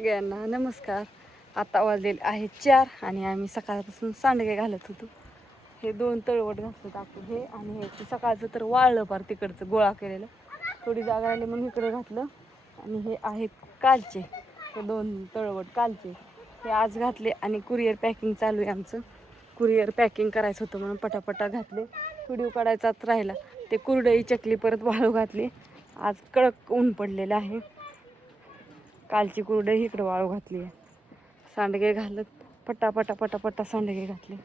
सगळ्यांना नमस्कार. आता वाजलेले आहे 4 आणि आम्ही सकाळपासून सांडगे घालत होतो. हे 2 तळवट घातलं टाकू हे आणि हे सकाळचं तर वाळलं पार तिकडचं गोळा केलेलं. थोडी जागा आली म्हणून इकडं घातलं. आणि हे आहेत कालचे, हे 2 तळवट कालचे हे आज घातले. आणि कुरिअर पॅकिंग चालू आहे आमचं. कुरिअर पॅकिंग करायचं होतं म्हणून पटापटा घातले. व्हिडिओ काढायचाच राहिला. ते कुरडई चकली परत वाळू घातली. आज कडक ऊन पडलेलं आहे. कालची कुरडई इकडं वाळू घातली आहे. सांडगे घालत पटापटा पटापटा सांडगे घातले.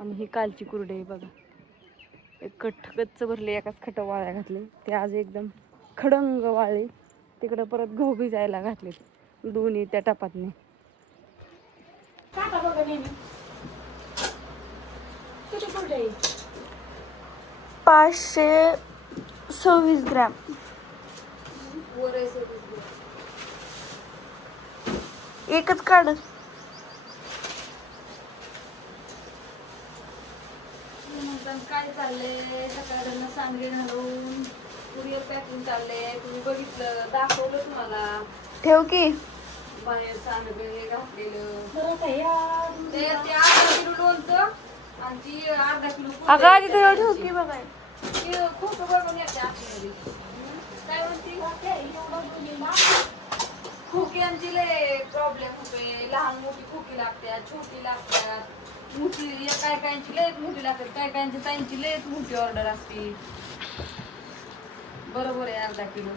आणि ही कालची कुरडई बघा, एक कट गच्च भरले, एकाच खट वाळ्या घातले. ते आज एकदम खडंग वाळले. तिकडं परत गहू भिजायला घातले दोन्ही त्या टपातने. 526 ग्रॅम. एकच काढ. काय चाललंय, सकाळनं सांडगे घालून कुरिअर पॅकिंग चाललंय. तुम्ही बघितलं, दाखवलं तुम्हाला. ठेव की बाहेर सांडगे घातलेलं ते अर्धा किलो लोणचं आणि ती अर्धा किलो अगं आधी तर ठेव की बघाय. खूप बनवून येते आतमध्ये. काय म्हणते खोक्यांची लय प्रॉब्लेम होते. लहान मोठी खोकी लागतात, छोटी लागतात, मोठी काय कायची लयच मोठी लागतात, काय कायची ताईंची लयच मोठी ऑर्डर असते. बरोबर आहे अर्धा किलो.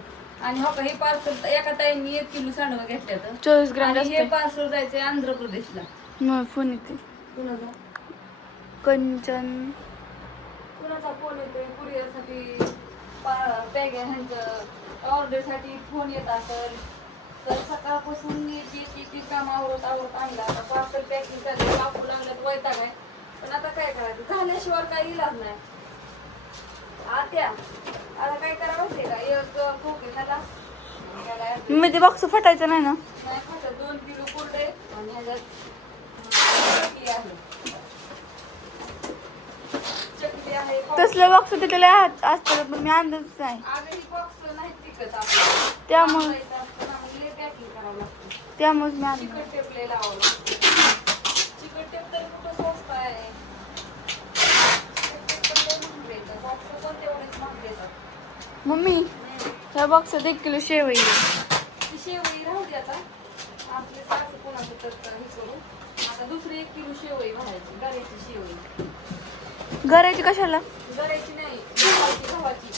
आणि हो का हे पार्सल एका ताईंनी 1 किलो सांडवं घेतल्यात. 24 ग्रॅम. आणि हे पार्सल जायचंय आंध्र प्रदेशला. मग फोन येते. कुणाचा कंचन कुणाचा फोन येतोय कुरिअरसाठी, ह्यांचं ऑर्डरसाठी फोन येत असेल. तर सकाळपासून एक काम आवरत आणला. आता पार्सल पॅकिंग करायला कापू लागलं वैताग आहे. पण आता काय करायचं, झाल्याशिवाय काही इलाज नाही. आत्या आता काय करावं माहितीये का, एक खोके त्याला मी ते बॉक्स फटायचं नाही ना. नाही खात. 2 किलो कुरडे आणि ह्याच्यात चकली आहे. चकली आहे. तसलं बॉक्स तिथले असतात पण मी आणलंच नाही. आधी बॉक्स नाही टिकत आपल्याला, त्यामुळे पॅकिंग करावं लागतं. त्यामुळेच मी आणलं. चिकट टेप लय लावावं लागतं. चिकट टेप तर कुठं स्वस्त आहे. चिकट टेप पण लय महाग येतं. बॉक्स पण तेवढेच महाग येतात. मम्मी त्या बॉक्सात 1 किलो शेवई. ती शेवई राहू दे आता. आपले सासू कोणाचं तर हे करू. आता दुसरी 1 किलो शेवई भरायची, गऱ्याची शेवई. गऱ्याची कशाला? गऱ्याची नाही, गव्हाची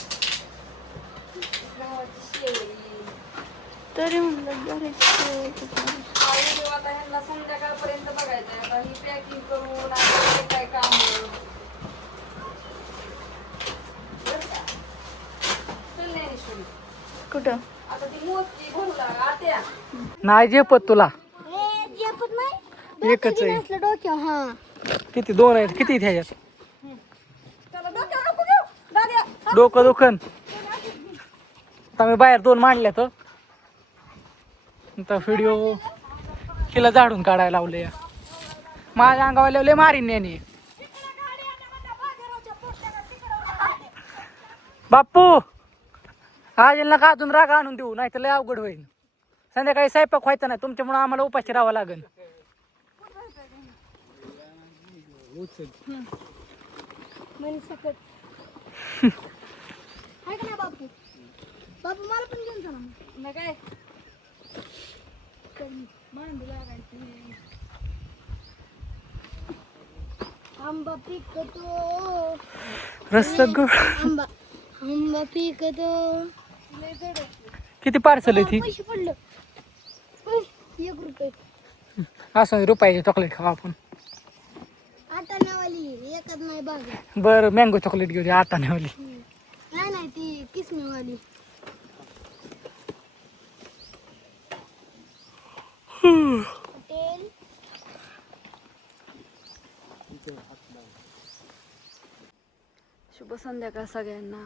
शेवई. तरी म्हणलं गऱ्याची शेवई. हा व्हिडिओ आता ह्यांना संध्याकाळपर्यंत बघायचा आहे. आता ही पॅकिंग करून आता काय काम चल. कुठं आता ती मोजकी भरू लागा आत्या. नाही झेपत तुला. नाही एकच आहे. डोक्या. हा किती 2 आहेत, किती आहेत ह्याच्यात? चला डोक्यावर नको घेऊ दाद्या. डोकं दुखन. आता मी बाहेर 2 मांडल्या तर व्हिडिओ हिला झाडून काढायला लावले. माझ्या अंगावर लावले मारीन नेणे. बाप्पू आज नका अजून राग आणून देऊ, नाही तर लय अवघड होईल. संध्याकाळी स्वयंपाक व्हायचा नाही तुमच्यामुळे, आम्हाला उपाशी राहावं लागेल. बापू बापू मला पण घेऊन चला मग काय आंबा पिकतो रसगुळ. आंबा आंबा पिकतो. किती पार्सल आहे ती? पैसे पडलं 1 रुपये. असं रुपयाचे चॉकलेट खावा आपण. आटाण्यावाली एकच नाही बाग. बरं मँगो चॉकलेट घेऊ दे आटाण्यावाली. नाही ती किसमीवाली. तेल शुभ संध्याकाळ सगळ्यांना.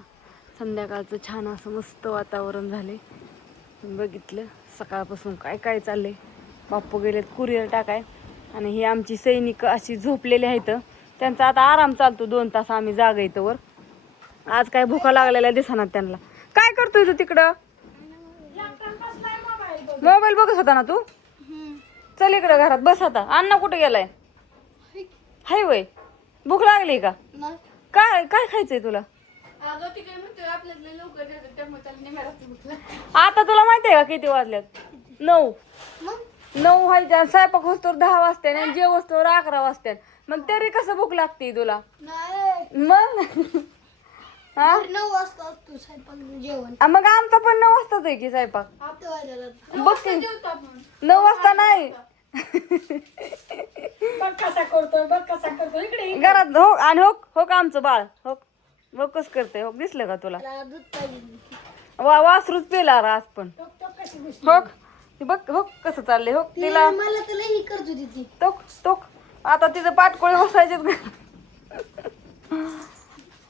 संध्याकाळचं छान असं मस्त वातावरण झाले. बघितलं सकाळपासून काय काय चाललंय. बाप्पू गेलेत कुरिअर टाकाय आणि ही आमची सैनिक अशी झोपलेली आहेत. त्यांचा आता आराम चालतो 2 तास. आम्ही जागा येतो वर. आज काय भुका लागलेल्या दिसणार त्यांना. काय करतोय तू तिकडं? मोबाईल बघत होता ना तू? चल इकडं घरात बस आता. अण्णा कुठे गेलाय? हाय वय. भूक लागली का? नाही काय काय खायचंय तुला? आता तुला माहितीये का किती वाजल्यात? 9. मग 9 व्हायच्या. स्वयंपाक होस्तोवर 10 वाजते आणि जेवस्तोवर 11 वाजते. मग तरी कसं भूक लागते तुला? नाही मग हा? 9 वाजता असतो स्वयंपाक जेवण. मग आमचा पण 9 वाजताच आहे की स्वयंपाक. 8 वाजायला बघ की 9 वाजता नाही. बघ कसा करतोय इकडे घरात हो आणि हो हो का आमचं बाळ हो बघ कसं करते हो. दिसलं का तुला? त्याला दूध पाहिजे. वासरूच पेला आज पण. कशी हो ती बघ हो कसं चाललंय हो तिला. मला तर लई करत होती ती. टोक टोक आता तिचं पाटकोळी बसायचे.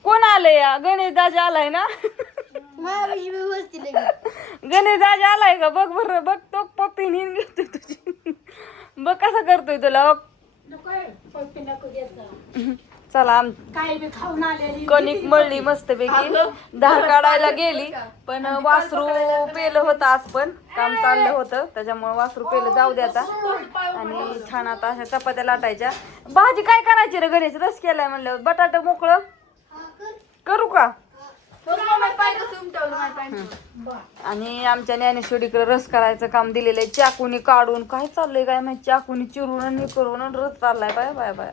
कोण आलंय या? गणेश दाजी आलाय ना? माझ्यापाशी व्यवस्थित लई. गणेश दाजी आलाय का? बघ बरं बघ तो पप्पी नीन घेतोय तुझी. बघ कसं करतोय तुला. नको देत जा. चला आम काय बी खाऊन आलेली कणिक मळली मस्तपैकी. धार काढायला गेली पण वासरू पेलं होतं. आज पण काम चाललं होतं त्याच्यामुळे वासरू पेलं. जाऊ दे आता. आणि छान आता अशा चपात्या लाटायच्या. भाजी काय करायची रे? गणेश रस केलाय म्हणलं. बटाटा मोकळं हा कर. करू का? आणि आमच्या ज्ञानेश्वरीकडे रस करायचं काम दिलेलं आहे. चाकूनी काढून काय चाललंय काय माहिती. चाकूनी चिरून आणि करून आणि रस चाललाय. Bye bye bye.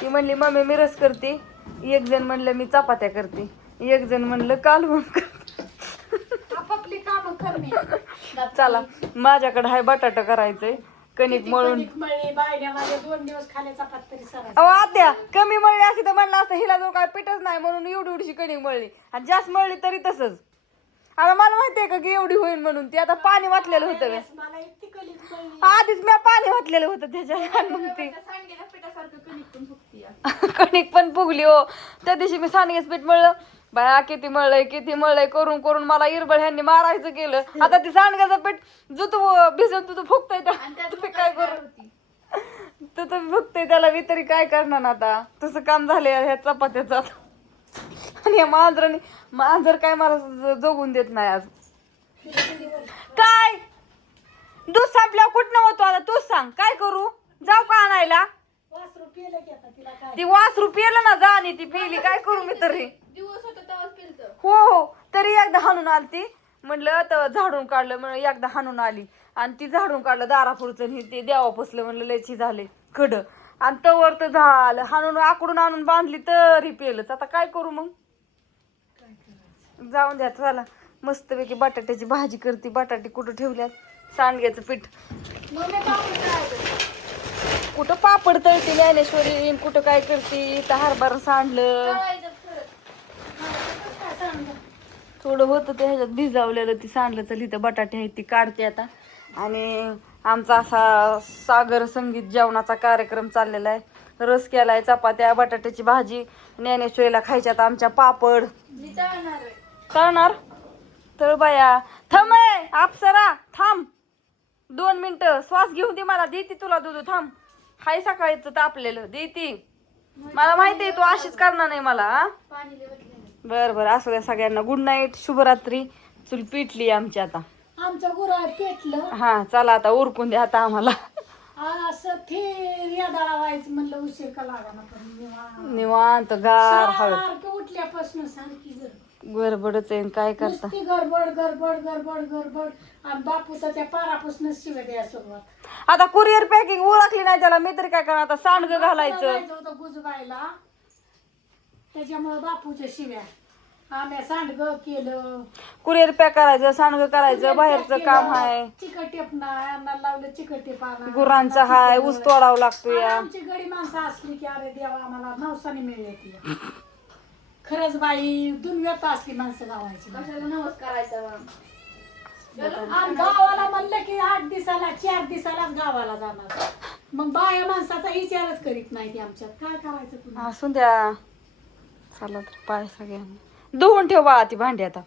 ती म्हणली मम्मी मी रस करते. एक जण म्हणलं मी चपात्या करते. एक जण म्हणलं कालवण करते. आपापली कामं करणे. चला माझ्याकडे हाय बटाटा करायचंय. कणिक मळून मळली बायड्या माझ्या 2 दिवस खाल्या चपात तरी सरा. अहो आत्या कमी मळली असती तर म्हणलं असतं हिला जो काय पिठच नाही म्हणून एवढी कणिक मळली. आणि जास्त मळली तरी तसंच. आता मला माहितीये का की एवढी होईल म्हणून. ती आता पाणी वाटलेलं होतं मी. मला इतकी कणिक मळली. आधीच मी पाणी वाटलेलं होतं त्याच्यात. मग ती कणिक पण फुगली हो. त्या दिवशी मी सांडगेच पीठ मळलं. बाया किती मळलंय करून करून मला इरबळ ह्यांनी मारायचं केलं. आता ती सांडग्याचं पीठ जो तू भिजून तू फुगतोय तुम्ही काय करू तू फुगतोय त्याला मी तरी काय करणार आता. तसं काम झालंय ह्या चपात्याचं. आणि या मांजर काय मला जगून देत नाही आज. काय दूध संपल्यावर कुठनं होतो आता तूच सांग. काय करू? जाऊ का आणायला? वासरू पिलं की आता तिला काय. ती वासरू पिलं ना जा आणि ती पिली. काय करू मी तरी? हो हो तरी एकदा हाणून आलती. म्हणलं तर झाडून काढलं म्हणून एकदा हाणून आली. आणि ती झाडून काढलं दारापुरचं ते देवा पसलं. म्हणलं लयची झाले खड. आणि तवर तर झालं हाणून आकडून आणून बांधली तरी पेलच. आता काय करू मग? जाऊन द्या चला. मस्तपैकी बटाट्याची भाजी करते. बटाटे कुठं ठेवल्यात? सांडग्याचं पीठ कुठं पापड तळते ज्ञानेश्वरी. कुठं काय करते. इथं हरभरा सांडलं थोडं होतं ते ह्याच्यात भिजावलेलं. ती सांडलं तर इथं बटाटे आहेत ती काढते आता. आणि आमचा असा सागर संगीत जेवणाचा कार्यक्रम चाललेला आहे. रस केलाय, चपात्या, बटाट्याची भाजी. ज्ञानेश्वरीला खायच्यात आमच्या पापड. तळणार तर बाया थांब अप्सरा थांब 2 मिनिटं. श्वास घेऊन दे मला. देती तुला दूध. थांब हाय सकाळीच तापलेलं देती. मला माहिती आहे तू अशीच करणार नाही मला. बर बर असू द्या सगळ्यांना. गुड नाईट शुभरात्री. चूल पिटली आमची आता. आमचं गुराळ पेटलं. हा चला आता उरकून द्या आता आम्हाला. असं फेर या दळा व्हायचं म्हणलं उशीर का लागा ना. निवांत गार हळद सारखं उठल्यापासून सारखी गडबडच आहे. काय करता नुसती गडबड गडबड गडबड गडबड. आणि बापू तर त्या पारापासूनच शिव्या द्यायला सुरुवात. आता कुरिअर पॅकिंग ओळखली नाही त्याला. मी तरी काय करणार आता. सांडगं घालायचं होतं गुजबायला. त्याच्यामुळे बापूच्या शिव्या. आम्ही सांडगं केलं. कुरिअर पॅक करायचं, सांडगं करायचं. बाहेरचं काम आहे. चिकटेप नाही यांना लावलं. चिकटेप गुरांचा हाय ऊस तोडावं लागतो या. आमची गडी माणसं असली की अरे देवा आम्हाला नवसाने मिळले ती. खरंच बाई दुनियात असली माणसं गावायची. आणि गावाला म्हणलं की 8 दिवसाला 4 दिवसालाच गावाला जाणार. मग बाया माणसाचा विचारच करीत नाही ती आमच्यात. काय करायचं तुम्ही? असून द्या. चला तर पाय सगळ्यांना धुवून ठेव बाळा ती भांडी आता.